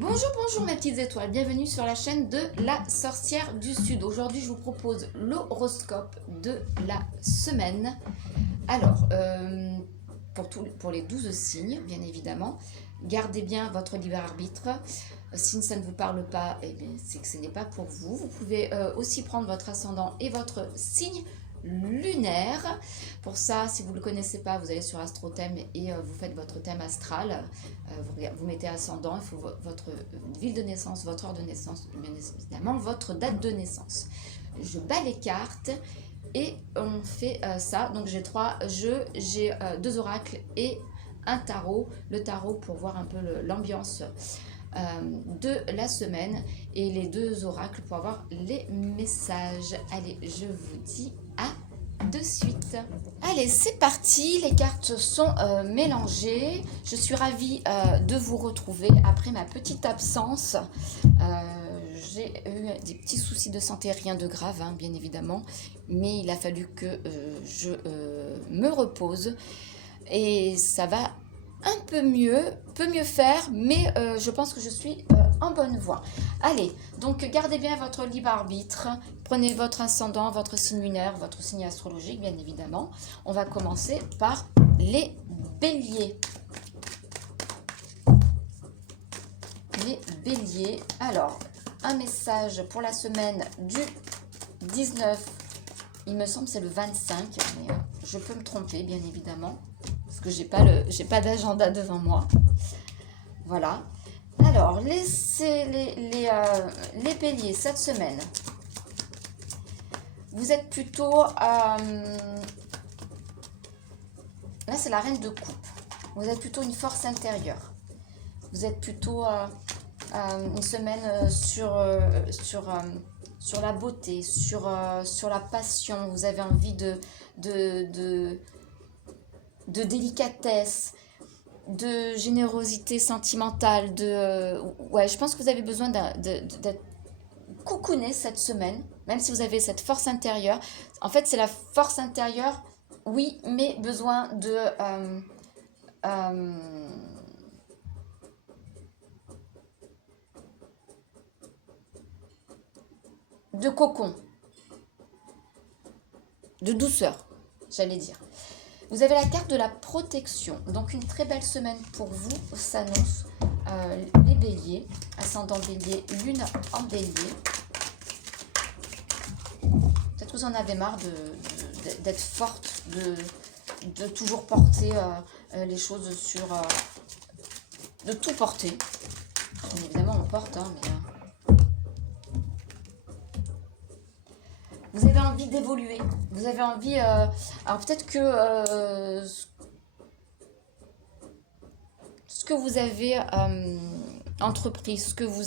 Bonjour, bonjour mes petites étoiles, bienvenue sur la chaîne de la sorcière du Sud. Aujourd'hui je vous propose l'horoscope de la semaine. Alors, pour les 12 signes, bien évidemment, gardez bien votre libre arbitre. Si ça ne vous parle pas, eh bien, c'est que ce n'est pas pour vous. Vous pouvez aussi prendre votre ascendant et votre signe lunaire. Pour ça, si vous ne le connaissez pas, vous allez sur Astrothème et vous faites votre thème astral. Vous mettez ascendant, il faut votre ville de naissance, votre heure de naissance, bien évidemment, votre date de naissance. Je bats les cartes et on fait ça. Donc j'ai 3 jeux, j'ai 2 oracles et un tarot. Le tarot pour voir un peu l'ambiance de la semaine et les 2 oracles pour avoir les messages. Allez, je vous dis à de suite. Allez, c'est parti, les cartes sont mélangées. Je suis ravie de vous retrouver après ma petite absence. J'ai eu des petits soucis de santé, rien de grave, hein, bien évidemment, mais il a fallu que je me repose et ça va un peu mieux, faire, mais je pense que je suis en bonne voie. Allez, donc gardez bien votre libre arbitre, prenez votre ascendant, votre signe lunaire, votre signe astrologique, bien évidemment. On va commencer par les béliers. Les béliers, alors, un message pour la semaine du 19, il me semble c'est le 25, mais je peux me tromper, bien évidemment. Parce que j'ai pas d'agenda devant moi. Voilà. Alors, les béliers, cette semaine, vous êtes plutôt... là, c'est la reine de coupe. Vous êtes plutôt une force intérieure. Vous êtes plutôt une semaine sur la beauté, sur la passion. Vous avez envie de délicatesse, de générosité sentimentale, ouais, je pense que vous avez besoin d'être coucouné cette semaine, même si vous avez cette force intérieure. En fait, c'est la force intérieure, oui, mais besoin de cocon, de douceur, j'allais dire. Vous avez la carte de la protection, donc une très belle semaine pour vous s'annonce. Les béliers, ascendant bélier, lune en bélier. Peut-être que vous en avez marre d'être forte, de toujours porter les choses sur... de tout porter. Bien évidemment, on porte, hein, mais... Vous avez envie d'évoluer, vous avez envie... alors peut-être que ce que vous avez entrepris, ce que vous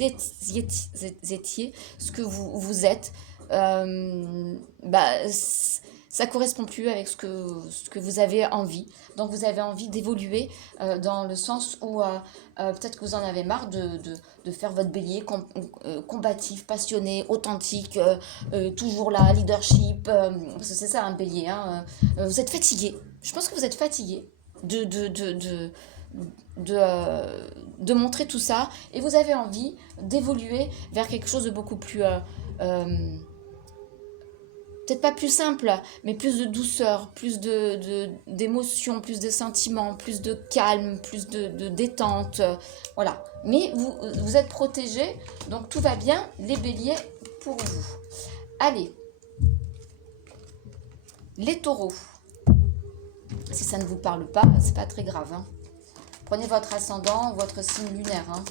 étiez, ce que vous êtes, ça correspond plus avec ce que vous avez envie. Donc vous avez envie d'évoluer dans le sens où peut-être que vous en avez marre de faire votre bélier combatif, passionné, authentique, toujours là, leadership, parce que c'est ça un bélier, hein, vous êtes fatigué. Je pense que vous êtes fatigué de montrer tout ça et vous avez envie d'évoluer vers quelque chose de beaucoup plus peut-être pas plus simple, mais plus de douceur, plus d'émotion, plus de sentiments, plus de calme, plus de détente, voilà. Mais vous êtes protégés, donc tout va bien, les béliers, pour vous. Allez, les taureaux. Si ça ne vous parle pas, c'est pas très grave, hein. Prenez votre ascendant, votre signe lunaire, hein.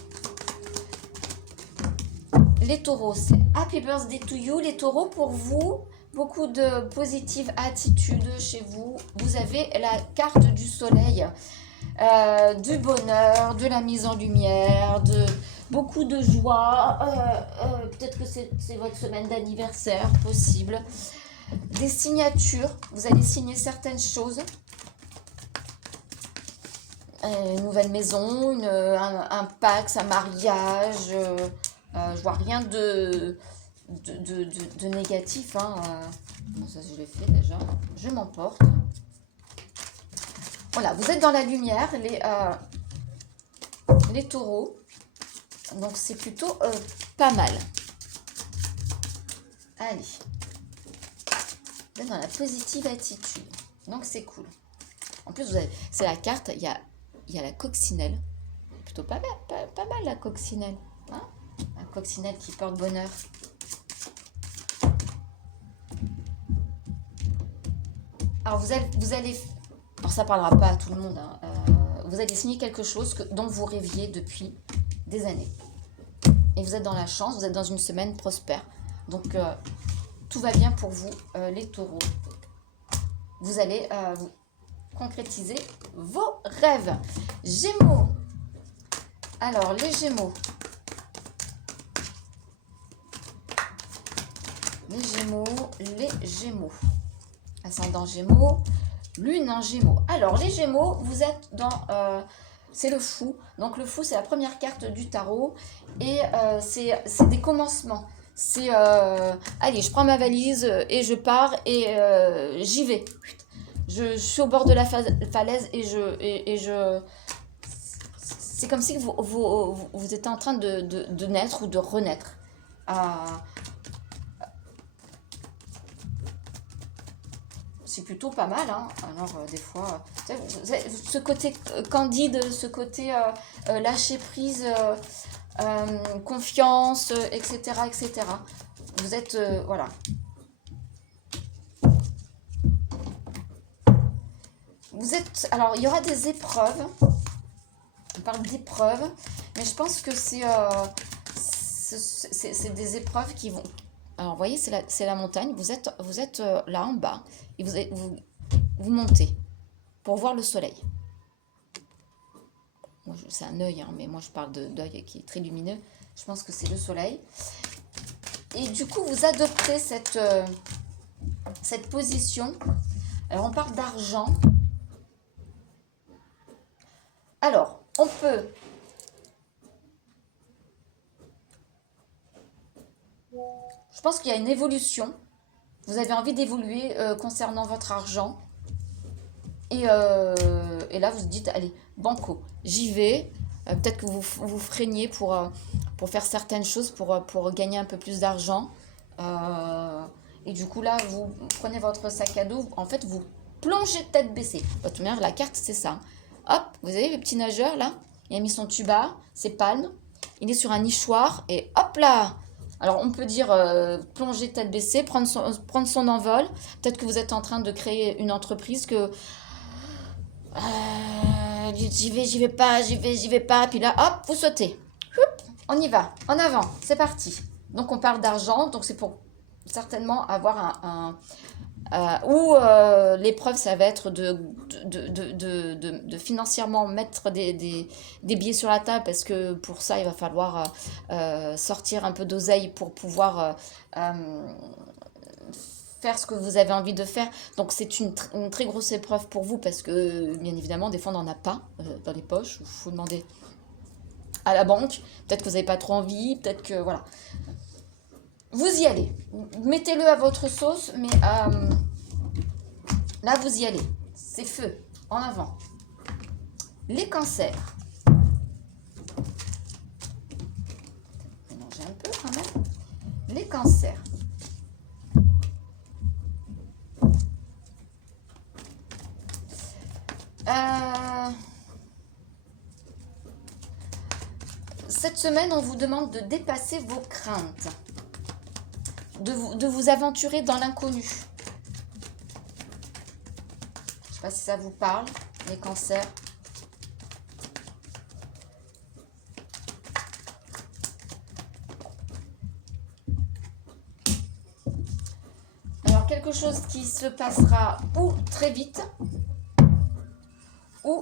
Les taureaux, c'est Happy Birthday to you. Les taureaux, pour vous, beaucoup de positive attitude chez vous. Vous avez la carte du soleil, du bonheur, de la mise en lumière, beaucoup de joie. Peut-être que c'est votre semaine d'anniversaire, possible. Des signatures, vous allez signer certaines choses. Une nouvelle maison, un pax, un mariage. Je vois rien de négatif, hein. Bon, ça je l'ai fait déjà, je m'emporte. Voilà, vous êtes dans la lumière, les taureaux. Donc c'est plutôt pas mal. Allez. Vous êtes dans la positive attitude. Donc c'est cool. En plus, c'est la carte, il y a la coccinelle. Plutôt pas mal, pas mal la coccinelle. Hein, la coccinelle qui porte bonheur. Alors vous allez alors ça parlera pas à tout le monde. Hein, vous allez signer quelque chose dont vous rêviez depuis des années. Et vous êtes dans la chance, vous êtes dans une semaine prospère. Donc tout va bien pour vous, les taureaux. Vous allez concrétiser vos rêves. Gémeaux. Alors, les Gémeaux. Les Gémeaux. Ascendant Gémeaux, Lune en Gémeaux. Alors, les Gémeaux, vous êtes dans... c'est le fou. Donc, le fou, c'est la première carte du tarot. Et c'est des commencements. C'est... allez, je prends ma valise et je pars et j'y vais. Je suis au bord de la falaise et je c'est comme si vous étiez en train de naître ou de renaître. C'est plutôt pas mal. Hein. Alors, des fois, ce côté candide, ce côté lâcher prise, confiance, etc., etc. Vous êtes... voilà. Vous êtes... Alors, il y aura des épreuves. On parle d'épreuves. Mais je pense que c'est des épreuves qui vont... Alors, vous voyez, c'est la montagne. Vous êtes là en bas. Et vous montez pour voir le soleil. C'est un œil, hein, mais moi, je parle d'œil qui est très lumineux. Je pense que c'est le soleil. Et du coup, vous adoptez cette position. Alors, on parle d'argent. Alors, on peut... Je pense qu'il y a une évolution. Vous avez envie d'évoluer concernant votre argent. Et là, vous vous dites, allez, banco, j'y vais. Peut-être que vous freiniez pour faire certaines choses, pour gagner un peu plus d'argent. Et du coup, là, vous prenez votre sac à dos. En fait, vous plongez tête baissée. De toute manière, la carte, c'est ça. Hop, vous avez le petit nageur, là. Il a mis son tuba, ses palmes. Il est sur un nichoir. Et hop là! Alors, on peut dire plonger tête baissée, prendre son envol. Peut-être que vous êtes en train de créer une entreprise que... j'y vais pas. Puis là, hop, vous sautez. Hop, on y va, en avant, c'est parti. Donc, on parle d'argent. Donc, c'est pour certainement avoir ou l'épreuve, ça va être de financièrement mettre des billets sur la table, parce que pour ça, il va falloir sortir un peu d'oseille pour pouvoir faire ce que vous avez envie de faire. Donc, c'est une très grosse épreuve pour vous, parce que, bien évidemment, des fois, on n'en a pas dans les poches. Il faut demander à la banque. Peut-être que vous n'avez pas trop envie, peut-être que, voilà. Vous y allez. Mettez-le à votre sauce, mais là, vous y allez. C'est feu. En avant. Les cancers. Mélanger un peu quand même. Les cancers. Cette semaine, on vous demande de dépasser vos craintes. De vous aventurer dans l'inconnu. Je ne sais pas si ça vous parle, les cancers. Alors, quelque chose qui se passera ou très vite, ou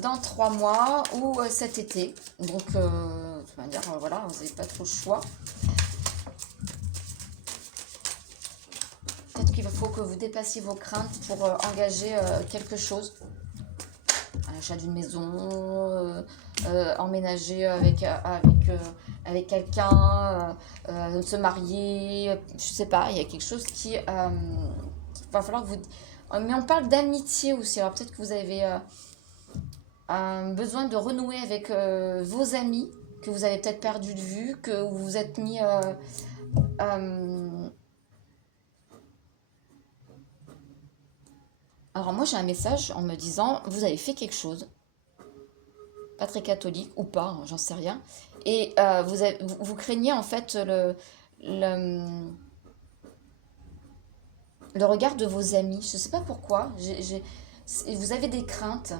dans 3 mois, ou cet été. Donc, de toute manière, voilà, vous n'avez pas trop le choix. Il faut que vous dépassiez vos craintes pour engager quelque chose. L'achat d'une maison, emménager avec quelqu'un, se marier, je sais pas, il y a quelque chose qui va falloir que vous... Mais on parle d'amitié aussi, alors peut-être que vous avez besoin de renouer avec vos amis, que vous avez peut-être perdu de vue, que vous vous êtes mis... Alors moi j'ai un message en me disant, vous avez fait quelque chose, pas très catholique ou pas, hein, j'en sais rien, et vous craignez en fait le, le regard de vos amis. Je ne sais pas pourquoi, vous avez des craintes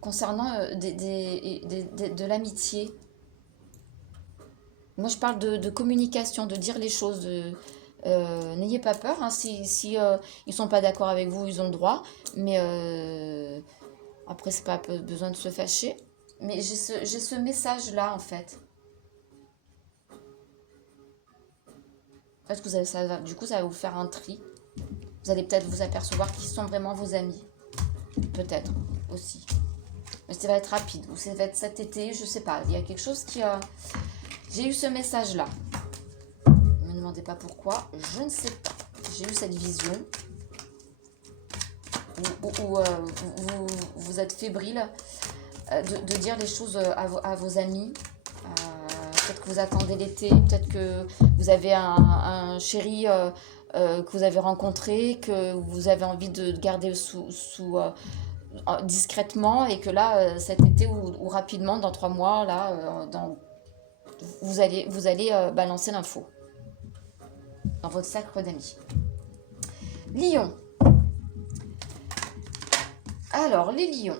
concernant de l'amitié. Moi je parle de communication, de dire les choses, n'ayez pas peur, hein, si ils sont pas d'accord avec vous, ils ont le droit, mais après c'est pas besoin de se fâcher. Mais j'ai ce message-là en fait. Parce que du coup ça va vous faire un tri. Vous allez peut-être vous apercevoir qui sont vraiment vos amis. Peut-être aussi. Mais ça va être rapide. Ou ça va être cet été, je sais pas. Il y a quelque chose qui... J'ai eu ce message-là. Ne me demandez pas pourquoi. Je ne sais pas. J'ai eu cette vision. Où vous êtes fébrile de dire les choses à vos amis. Peut-être que vous attendez l'été. Peut-être que vous avez un chéri... que vous avez rencontré, que vous avez envie de garder discrètement, et que là, cet été ou rapidement, dans 3 mois, là, vous allez balancer l'info dans votre cercle d'amis. Lion. Alors, les lions.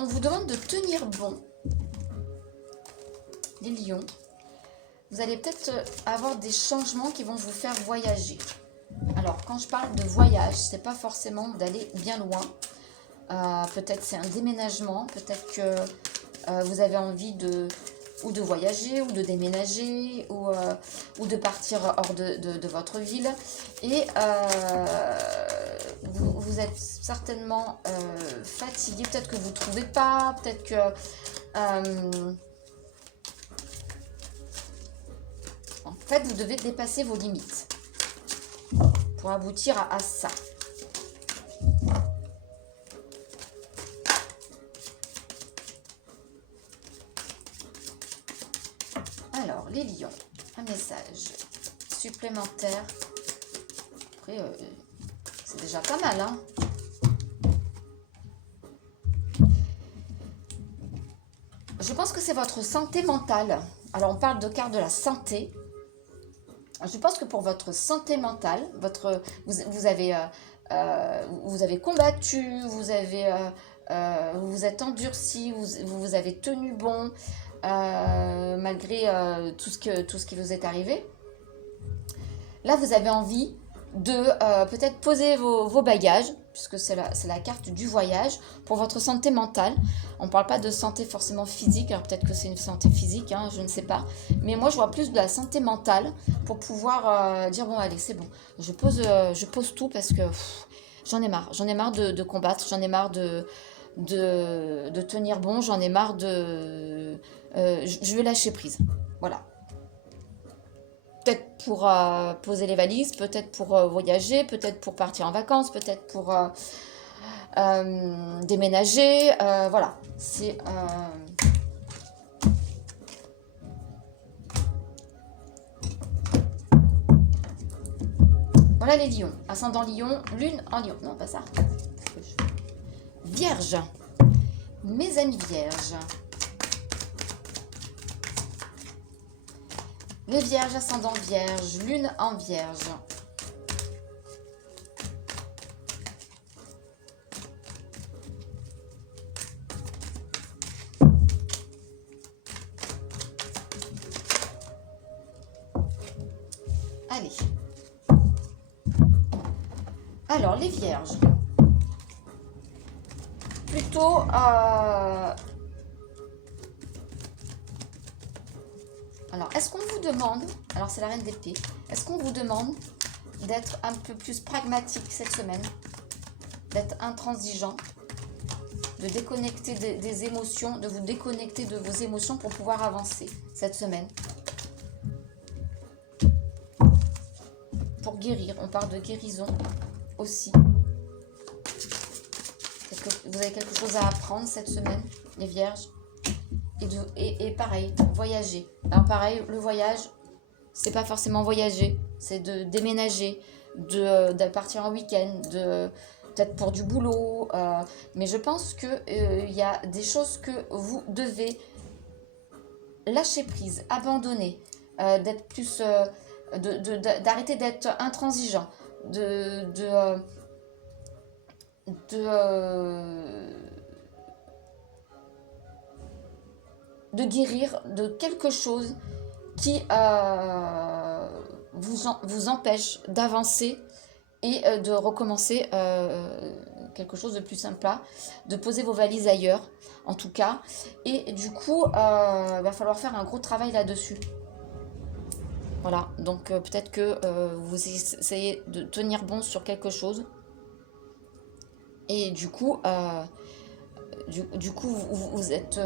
On vous demande de tenir bon. Les lions, vous allez peut-être avoir des changements qui vont vous faire voyager. Alors, quand je parle de voyage, c'est pas forcément d'aller bien loin. Peut-être c'est un déménagement, peut-être que vous avez envie de voyager, ou de déménager, ou de partir hors de votre ville. Et vous êtes certainement fatigué, peut-être que vous ne trouvez pas, peut-être que... en fait, vous devez dépasser vos limites pour aboutir à ça. Alors, les lions, un message supplémentaire. Après, c'est déjà pas mal, hein. Je pense que c'est votre santé mentale. Alors, on parle de carte de la santé. Je pense que pour votre santé mentale, vous avez combattu, vous vous êtes endurci, vous avez tenu bon, malgré tout ce qui vous est arrivé. Là, vous avez envie de peut-être poser vos bagages, puisque c'est la carte du voyage, pour votre santé mentale. On ne parle pas de santé forcément physique, alors peut-être que c'est une santé physique, hein, je ne sais pas. Mais moi, je vois plus de la santé mentale pour pouvoir dire, bon, allez, c'est bon, je pose tout parce que j'en ai marre. J'en ai marre de combattre, j'en ai marre de tenir bon, j'en ai marre je vais lâcher prise. Voilà. Peut-être pour poser les valises, peut-être pour voyager, peut-être pour partir en vacances, peut-être pour déménager. Voilà. C'est... Voilà les lions. Ascendant lion, lune en lion. Non, pas ça. Vierge. Mes amis vierges. Les vierges, ascendant vierge, lune en vierge. Allez. Alors, les vierges. Plutôt... Alors, est-ce qu'on vous demande, alors c'est la reine d'épée, est-ce qu'on vous demande d'être un peu plus pragmatique cette semaine, d'être intransigeant, de déconnecter des émotions, de vous déconnecter de vos émotions pour pouvoir avancer cette semaine, pour guérir. On parle de guérison aussi. Est-ce que vous avez quelque chose à apprendre cette semaine, les vierges? Et pareil, voyager. Alors pareil, le voyage, c'est pas forcément voyager, c'est de déménager, de partir en week-end, peut-être pour du boulot. Mais je pense qu'il y a des choses que vous devez lâcher prise, abandonner, d'être plus, d'arrêter d'être intransigeant, de guérir de quelque chose qui vous empêche d'avancer et de recommencer quelque chose de plus sympa, de poser vos valises ailleurs en tout cas, et du coup il va falloir faire un gros travail là-dessus. Voilà, donc peut-être que vous essayez de tenir bon sur quelque chose et du coup vous êtes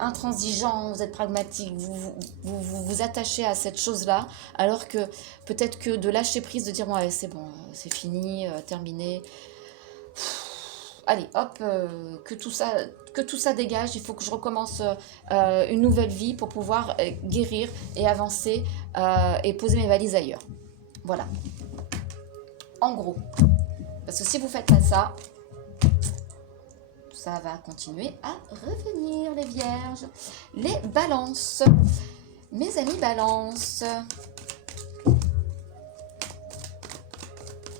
intransigeant, vous êtes pragmatique, vous attachez à cette chose-là, alors que peut-être que de lâcher prise, de dire ouais, c'est bon, c'est fini, terminé. Allez, hop, que tout ça dégage, il faut que je recommence une nouvelle vie pour pouvoir guérir et avancer et poser mes valises ailleurs. Voilà. En gros. Parce que si vous faites pas ça, ça va continuer à revenir, les vierges. Les balances. Mes amis balances.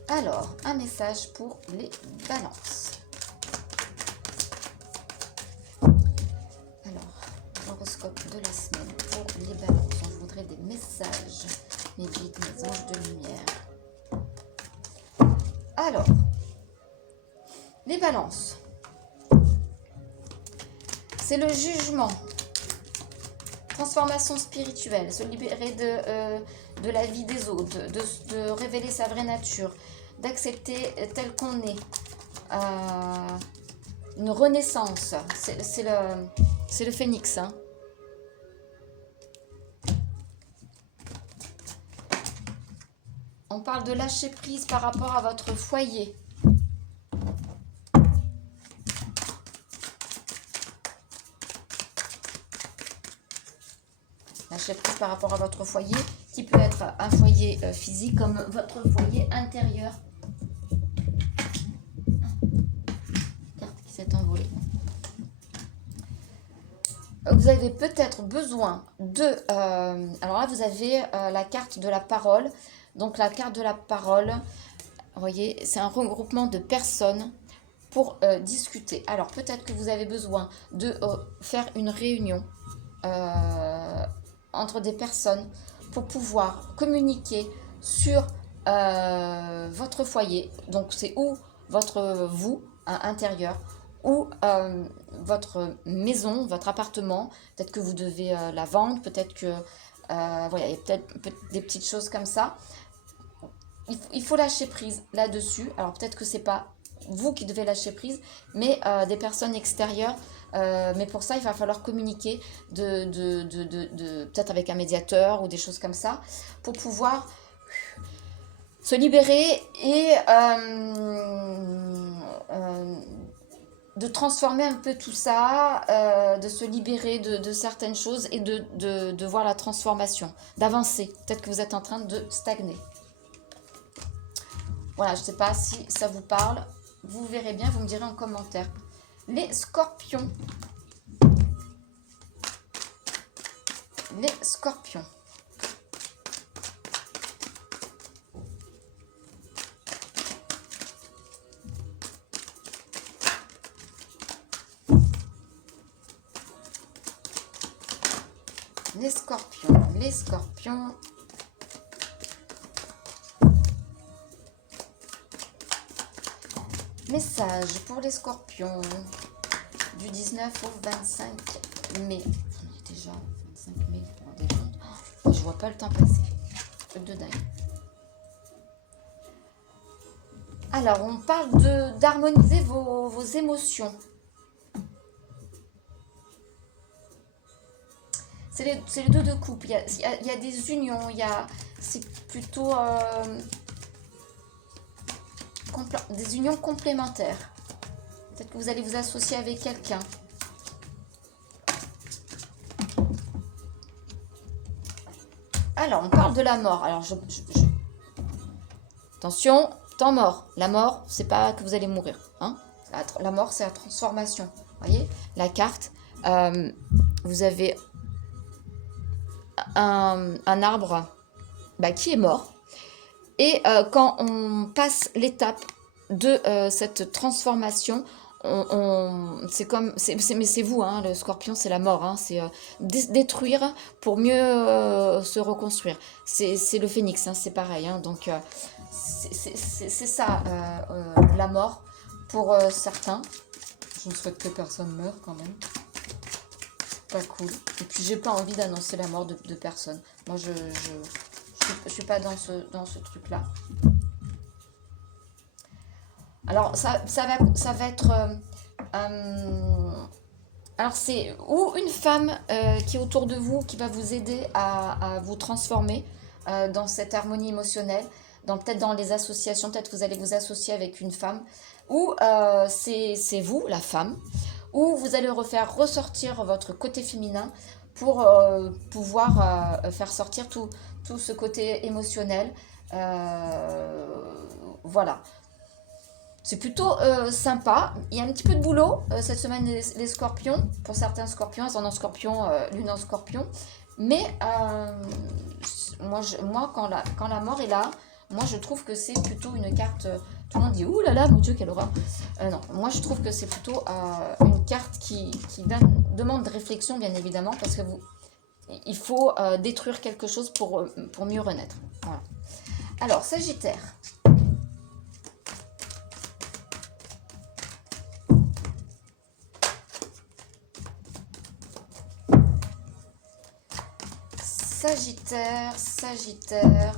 Alors, un message pour les balances. Alors, l'horoscope de la semaine pour les balances. Je voudrais des messages, mes guides, mes anges de lumière. Alors, les balances. C'est le jugement, transformation spirituelle, se libérer de la vie des autres, de révéler sa vraie nature, d'accepter tel qu'on est, une renaissance, c'est le phénix. Hein. On parle de lâcher prise par rapport à votre foyer. Lâcher prise par rapport à votre foyer, qui peut être un foyer physique comme votre foyer intérieur. Carte qui s'est envolée. Vous avez peut-être besoin de... alors là, vous avez la carte de la parole. Donc la carte de la parole, vous voyez, c'est un regroupement de personnes pour discuter. Alors peut-être que vous avez besoin de faire une réunion entre des personnes pour pouvoir communiquer sur votre foyer. Donc c'est où votre vous intérieur, ou votre maison, votre appartement. Peut-être que vous devez la vendre, peut-être que voilà, il y a peut-être des petites choses comme ça. Il faut lâcher prise là-dessus. Alors peut-être que c'est pas vous qui devez lâcher prise, mais des personnes extérieures. Mais pour ça, il va falloir communiquer peut-être avec un médiateur ou des choses comme ça, pour pouvoir se libérer et de transformer un peu tout ça, de se libérer de certaines choses et de voir la transformation, d'avancer. Peut-être que vous êtes en train de stagner. Voilà, je ne sais pas si ça vous parle. Vous verrez bien, vous me direz en commentaire. Les scorpions. Les scorpions. Les scorpions. Les scorpions. Message pour les scorpions du 19 au 25 mai. On est déjà 25 mai. Oh, je vois pas le temps passer. Truc de dingue. Alors, on parle d'harmoniser vos émotions. C'est les deux de couple. Il y a des unions, il y a c'est plutôt des unions complémentaires. Peut-être que vous allez vous associer avec quelqu'un. Alors, on parle de la mort. Alors, attention, temps mort. La mort, c'est pas que vous allez mourir. Hein. La mort, c'est la transformation. Vous voyez, la carte, vous avez un arbre qui est mort. Et quand on passe l'étape de cette transformation, c'est comme, mais c'est vous, hein, le scorpion, c'est la mort, hein, c'est détruire pour mieux se reconstruire. C'est le phénix, hein, c'est pareil, hein, donc c'est ça, la mort pour certains. Je ne souhaite que personne meure quand même. Pas cool. Et puis j'ai pas envie d'annoncer la mort de personne. Moi je suis pas dans ce truc là. Alors ça va être alors c'est ou une femme qui est autour de vous qui va vous aider à vous transformer dans cette harmonie émotionnelle, peut-être dans les associations, peut-être vous allez vous associer avec une femme, ou c'est vous la femme, ou vous allez refaire ressortir votre côté féminin pour pouvoir faire sortir tout ce côté émotionnel. Voilà. C'est plutôt sympa. Il y a un petit peu de boulot cette semaine, les scorpions. Pour certains scorpions, ascendant scorpion, lune en scorpion. Mais moi quand la mort est là, moi je trouve que c'est plutôt une carte... tout le monde dit « Ouh là là, mon Dieu, quelle horreur !» Non, moi je trouve que c'est plutôt une carte qui demande de réflexion, bien évidemment, parce que il faut détruire quelque chose pour mieux renaître. Voilà. Alors, Sagittaire. Sagittaire.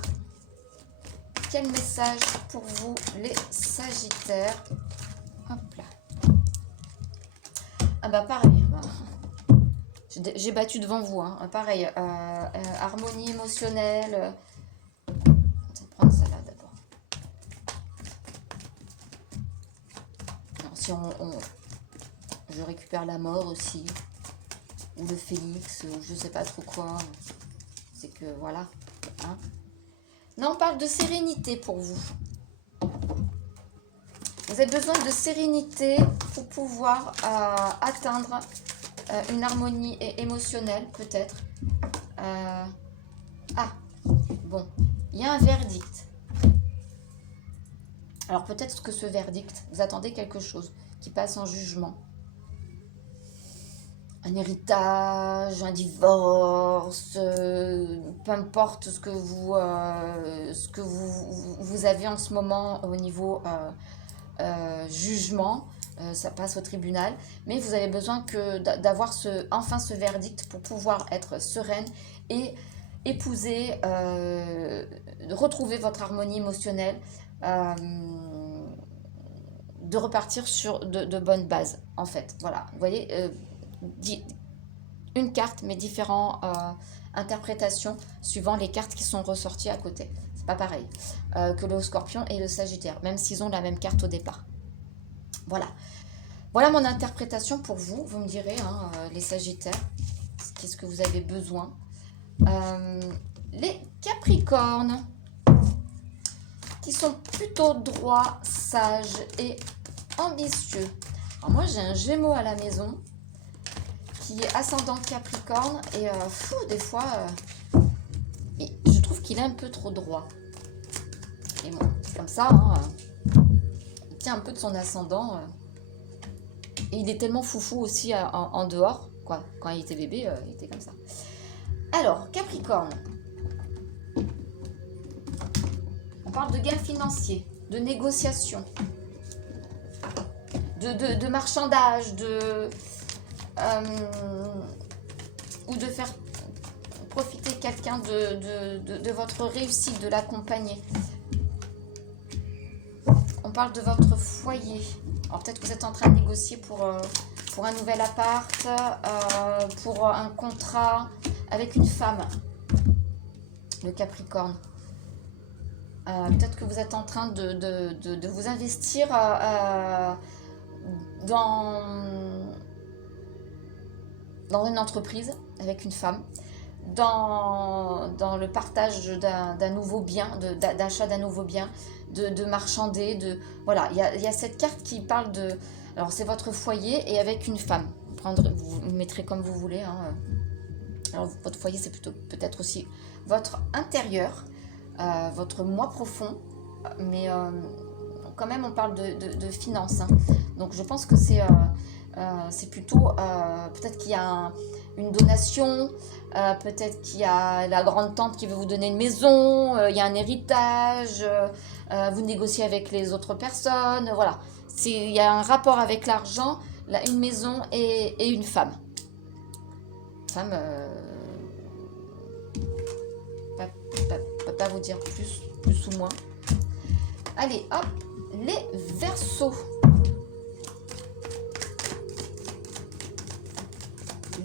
Quel message pour vous, les Sagittaires? Hop là. Ah bah pareil. J'ai battu devant vous. Hein. Pareil. Harmonie émotionnelle. On va prendre ça là d'abord. Si je récupère la mort aussi. Ou le phénix. Ou je sais pas trop quoi. C'est que voilà. Hein. Non, on parle de sérénité pour vous. Vous avez besoin de sérénité pour pouvoir atteindre une harmonie émotionnelle, peut-être. Bon, il y a un verdict. Alors peut-être que ce verdict, vous attendez quelque chose qui passe en jugement. Un héritage, un divorce, peu importe ce que vous avez en ce moment au niveau jugement, ça passe au tribunal, mais vous avez besoin d'avoir enfin ce verdict pour pouvoir être sereine et épouser, retrouver votre harmonie émotionnelle, de repartir sur de bonnes bases, en fait. Voilà, vous voyez, une carte, mais différentes interprétations suivant les cartes qui sont ressorties à côté. C'est pas pareil que le scorpion et le sagittaire, même s'ils ont la même carte au départ. Voilà. Voilà mon interprétation pour vous. Vous me direz, hein, les sagittaires, qu'est-ce que vous avez besoin. Les capricornes, qui sont plutôt droits, sages et ambitieux. Alors moi, j'ai un Gémeaux à la maison qui est ascendant Capricorne et des fois, je trouve qu'il est un peu trop droit. Et bon, c'est comme ça, hein, il tient un peu de son ascendant. Et il est tellement foufou aussi en dehors, quoi. Quand il était bébé, il était comme ça. Alors, Capricorne. On parle de gains financiers, de négociations, de marchandage, ou de faire profiter quelqu'un de votre réussite, de l'accompagner. On parle de votre foyer. Alors peut-être que vous êtes en train de négocier pour un nouvel appart, pour un contrat avec une femme. Le Capricorne. Peut-être que vous êtes en train de vous investir dans, dans une entreprise avec une femme, dans le partage d'un nouveau bien, d'achat d'un nouveau bien, de marchander, voilà, il y a cette carte qui parle de, alors c'est votre foyer et avec une femme. Vous mettrez comme vous voulez, hein. Alors votre foyer c'est plutôt peut-être aussi votre intérieur, votre moi profond, mais quand même on parle de finances, hein. Donc je pense que c'est plutôt peut-être qu'il y a une donation, peut-être qu'il y a la grande tante qui veut vous donner une maison, il y a un héritage, vous négociez avec les autres personnes, voilà. Il y a un rapport avec l'argent, une maison et une femme. Femme, pas vous dire plus ou moins. Allez, hop, les Verseaux.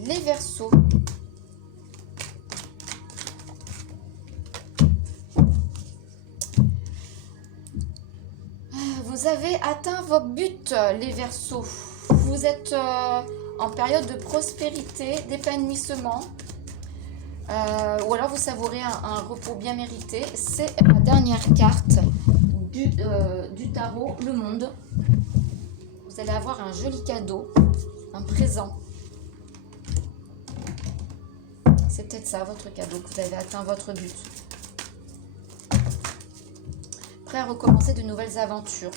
Les Verseaux. Vous avez atteint vos buts, les Verseaux. Vous êtes en période de prospérité, d'épanouissement. Ou alors vous savourez un repos bien mérité. C'est la dernière carte du tarot, le monde. Vous allez avoir un joli cadeau, un présent. C'est peut-être ça votre cadeau, que vous avez atteint votre but. Prêt à recommencer de nouvelles aventures.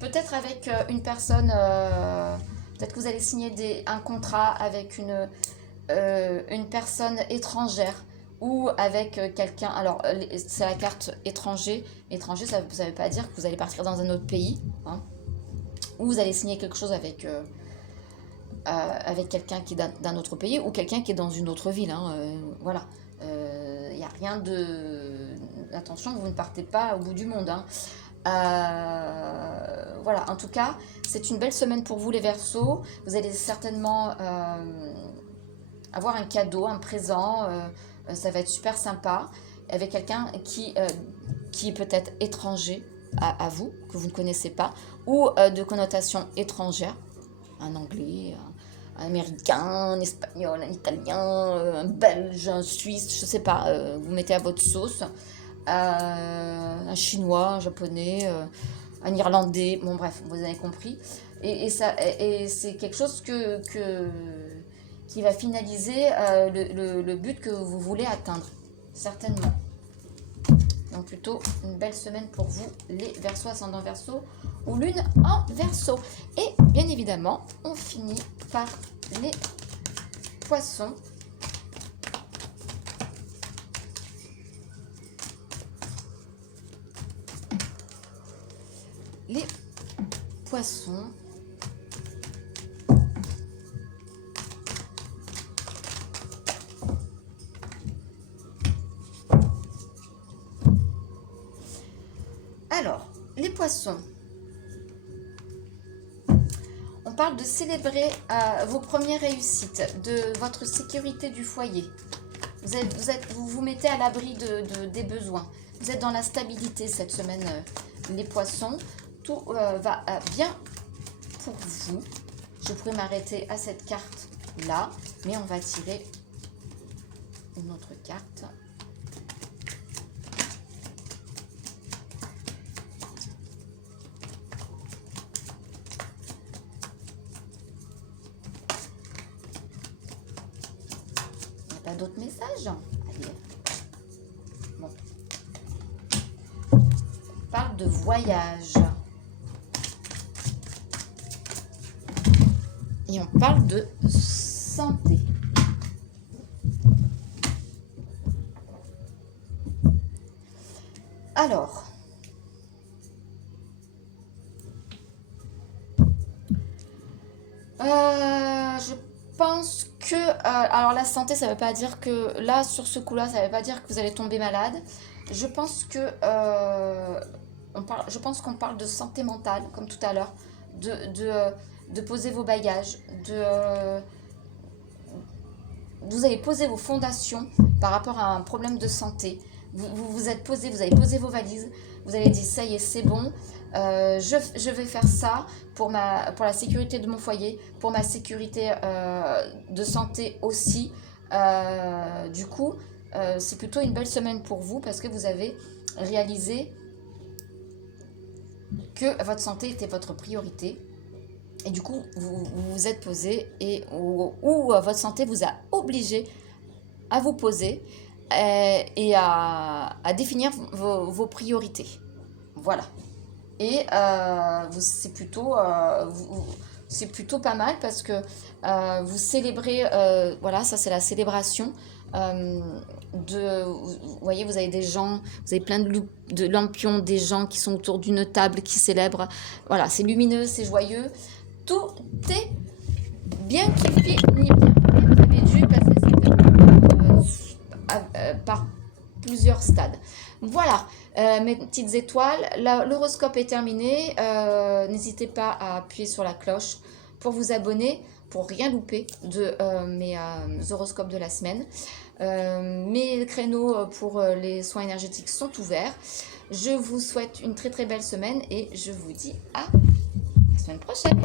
Peut-être avec une personne, peut-être que vous allez signer un contrat avec une personne étrangère ou avec quelqu'un. Alors, c'est la carte étranger. Étranger, ça ne veut pas dire que vous allez partir dans un autre pays, hein, ou vous allez signer quelque chose avec quelqu'un qui est d'un autre pays ou quelqu'un qui est dans une autre ville, hein, voilà. Il n'y a rien de... Attention, vous ne partez pas au bout du monde, hein. Voilà, en tout cas, c'est une belle semaine pour vous les Verseaux. Vous allez certainement avoir un cadeau, un présent, ça va être super sympa, avec quelqu'un qui est peut-être étranger à vous, que vous ne connaissez pas, ou de connotation étrangère, un anglais, un américain, un espagnol, un italien, un belge, un suisse, je sais pas, vous mettez à votre sauce. Un chinois, un japonais, un irlandais, bon bref, vous avez compris. Et c'est quelque chose qui va finaliser le but que vous voulez atteindre, certainement. Donc plutôt une belle semaine pour vous, les Verseaux, ascendant Verseau ou lune en Verseau. Et bien évidemment, on finit par les Poissons. Les Poissons. Alors, les Poissons. On parle de célébrer vos premières réussites, de votre sécurité du foyer. Vous vous mettez à l'abri des besoins. Vous êtes dans la stabilité cette semaine, les Poissons. Tout va bien pour vous. Je pourrais m'arrêter à cette carte-là, mais on va tirer une autre carte. Il n'y a pas d'autres messages? Allez. Bon. On parle de voyage. Et on parle de santé. Alors, je pense que... alors la santé, ça ne veut pas dire que... Là, sur ce coup-là, ça ne veut pas dire que vous allez tomber malade. Je pense que... je pense qu'on parle de santé mentale, comme tout à l'heure. De poser vos bagages, vous avez posé vos fondations par rapport à un problème de santé. Vous êtes posé, vous avez posé vos valises, vous avez dit ça y est, c'est bon, je vais faire ça pour la sécurité de mon foyer, pour ma sécurité de santé aussi. Du coup, c'est plutôt une belle semaine pour vous parce que vous avez réalisé que votre santé était votre priorité. Et du coup, vous vous êtes posé ou votre santé vous a obligé à vous poser et à définir vos priorités. Voilà. Et c'est plutôt pas mal parce que vous célébrez, voilà, ça c'est la célébration vous voyez, vous avez des gens, vous avez plein de lampions, des gens qui sont autour d'une table qui célèbrent. Voilà, c'est lumineux, c'est joyeux. Tout est bien qui finit bien. Et vous avez dû passer par plusieurs stades. Voilà, mes petites étoiles. L'horoscope est terminé. N'hésitez pas à appuyer sur la cloche pour vous abonner, pour rien louper de mes horoscopes de la semaine. Mes créneaux pour les soins énergétiques sont ouverts. Je vous souhaite une très très belle semaine et je vous dis à la semaine prochaine.